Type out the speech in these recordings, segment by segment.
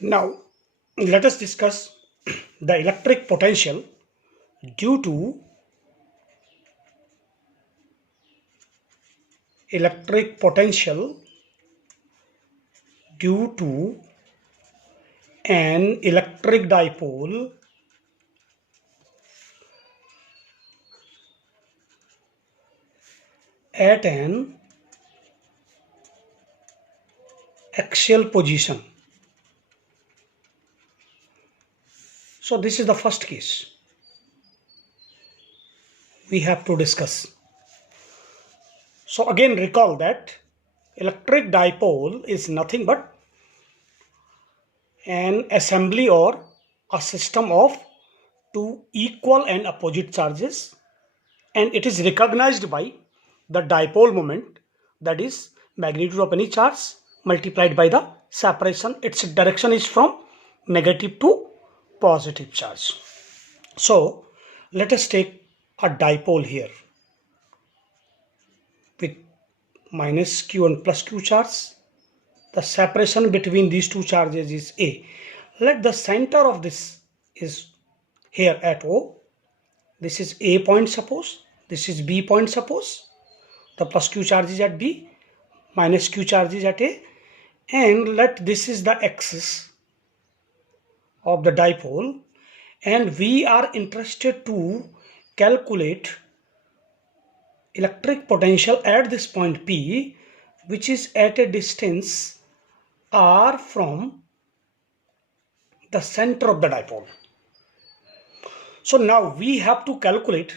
Now, let us discuss the electric potential due to electric potential due to an electric dipole at an axial position. So this is the first case we have to discuss. So again recall that electric dipole is nothing but an assembly or a system of two equal and opposite charges, and it is recognized by the dipole moment, that is magnitude of any charge multiplied by the separation. Its direction is from negative to positive charge. So let us take a dipole here with minus q and plus q charge. The separation between these two charges is a. Let the center of this is here at O. This is A point, suppose. This is B point, suppose. The plus q charge is at B, minus q charge is at A, and let this is the axis of the dipole, and we are interested to calculate electric potential at this point P, which is at a distance r from the center of the dipole. So now we have to calculate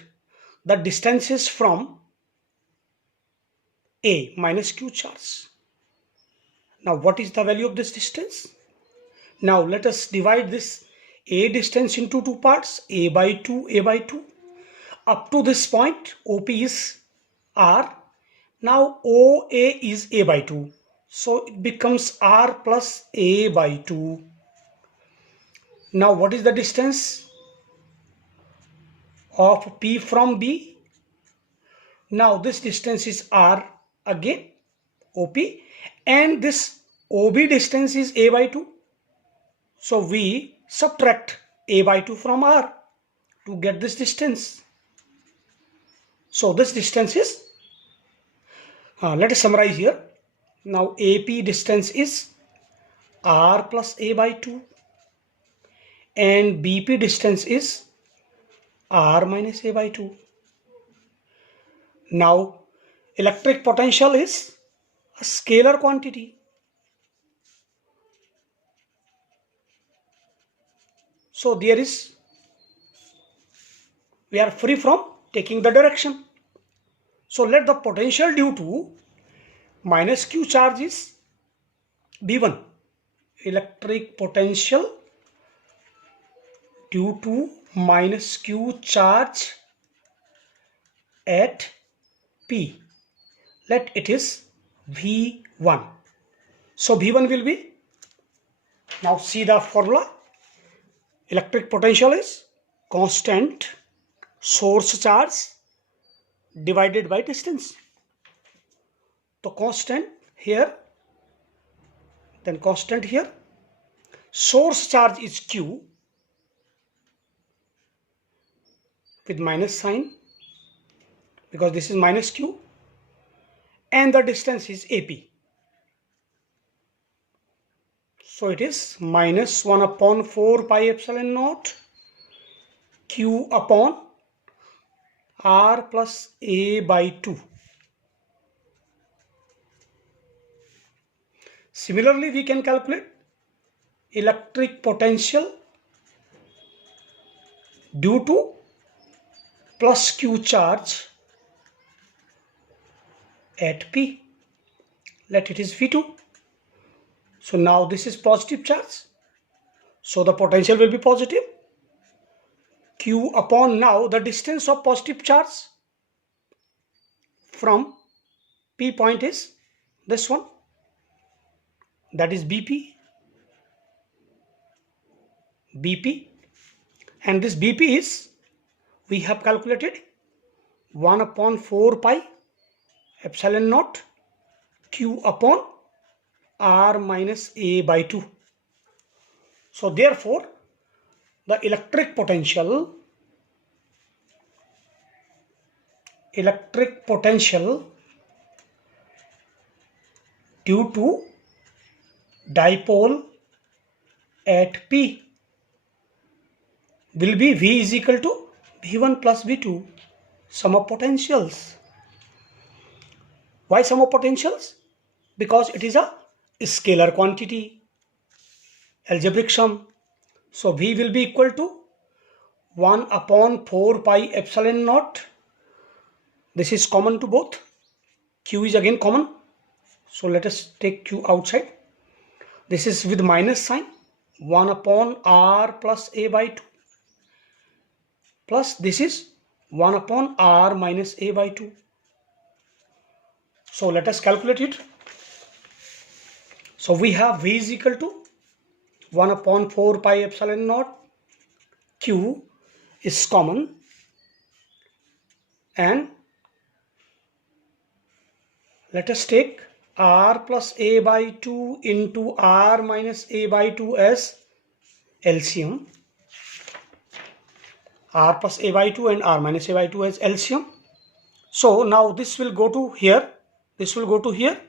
the distances from A minus q charge. Now what is the value of this distance? Now let us divide this A distance into two parts, A by 2, A by 2. Up to this point, OP is R. Now OA is A by 2. So it becomes R plus A by 2. Now what is the distance of P from B? Now this distance is R again, OP, and this OB distance is A by 2. So we subtract A by 2 from R to get this distance. So this distance is, let us summarize here. Now AP distance is R plus A by 2 and BP distance is R minus A by 2. Now electric potential is a scalar quantity. So we are free from taking the direction. So let the potential due to minus q charge is B1. Electric potential due to minus q charge at P. Let it is V1. So V1 will be, now see the formula. Electric potential is constant source charge divided by distance. So constant here, then constant here. Source charge is Q with minus sign because this is minus Q, and the distance is AP. So it is minus 1 upon 4 pi epsilon naught Q upon R plus A by 2. Similarly, we can calculate electric potential due to plus Q charge at P. Let it is V2. So now this is positive charge. So the potential will be positive. Q upon, now the distance of positive charge from P point is this one. That is BP. BP. And this BP is, we have calculated 1 upon 4 pi epsilon naught Q upon R minus A by 2. So therefore the electric potential due to dipole at P will be V is equal to V1 plus V2, sum of potentials. Why sum of potentials? Because it is a scalar quantity, algebraic sum. So V will be equal to 1 upon 4 pi epsilon naught. This is common to both. Q is again common. So let us take Q outside. This is with minus sign. 1 upon R plus A by 2. Plus this is 1 upon R minus A by 2. So let us calculate it. So we have V is equal to 1 upon 4 pi epsilon naught. Q is common, and let us take R plus A by 2 into R minus A by 2 as LCM. R plus A by 2 and R minus A by 2 as LCM. So now this will go to here. This will go to here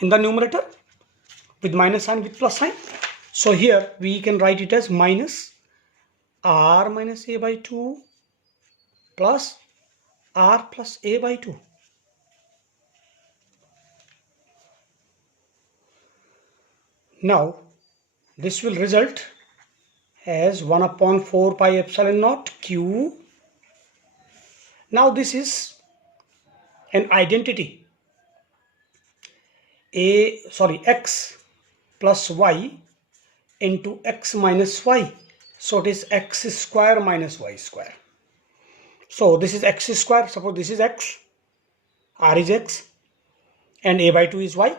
in the numerator with minus sign, with plus sign. So here we can write it as minus R minus A by 2 plus R plus A by 2. Now this will result as 1 upon 4 pi epsilon naught Q. Now this is an identity x plus y into x minus y. So it is x square minus y square. So this is x square. Suppose this is x, R is x, and A by 2 is y.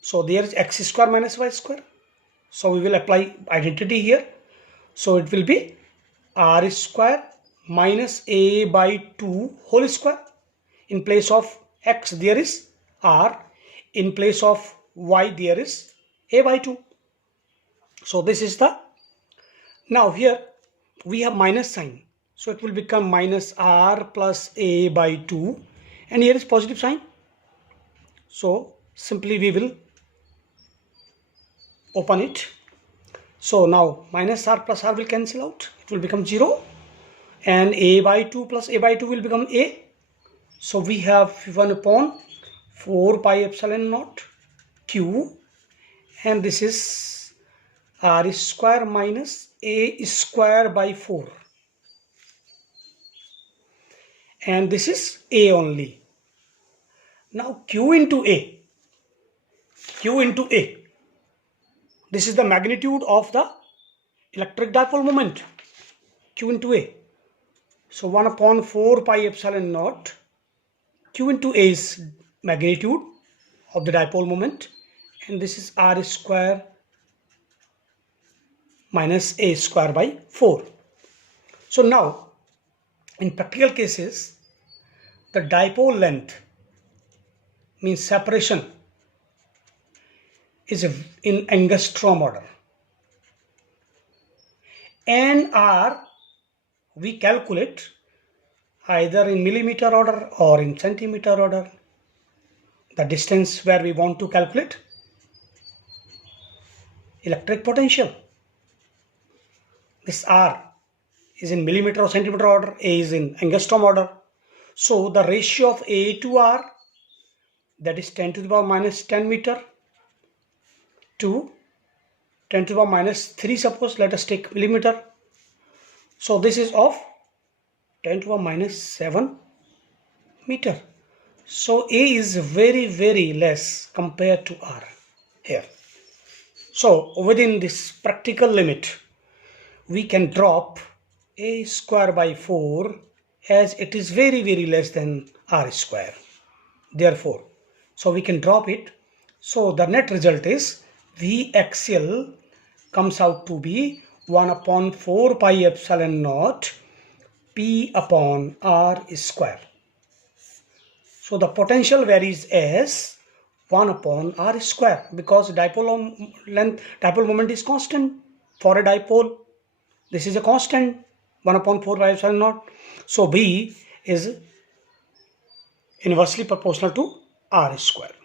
So there is x square minus y square. So we will apply identity here. So it will be R square minus A by 2 whole square. In place of x there is R. In place of y there is A by 2. So this is the, now here we have minus sign. So it will become minus R plus A by 2. And here is positive sign. So simply we will open it. So now minus R plus R will cancel out. It will become 0. And A by 2 plus A by 2 will become A. So we have 1 upon 4 pi epsilon naught Q. And this is R square minus A square by 4. And this is A only. Now Q into A. This is the magnitude of the electric dipole moment. Q into A. So 1 upon 4 pi epsilon naught. Q into A is magnitude of the dipole moment. And this is R square minus A square by 4. So now, in practical cases, the dipole length means separation is in angstrom order. N R we calculate either in millimeter order or in centimeter order, the distance where we want to calculate electric potential. This R is in millimeter or centimeter order, A is in angstrom order. So the ratio of A to R, that is 10 to the power minus 10 meter to 10 to the power minus 3, suppose, let us take millimeter. So this is of 10 to the power minus 7 meter. So A is very, very less compared to R here. So within this practical limit, we can drop A square by 4 as it is very, very less than R square. Therefore, so we can drop it. So the net result is V axial comes out to be 1 upon 4 pi epsilon naught P upon R square. So the potential varies as 1 upon r square, because dipole moment is constant for a dipole. This is a constant, 1 upon 4 pi epsilon naught. So B is inversely proportional to r square.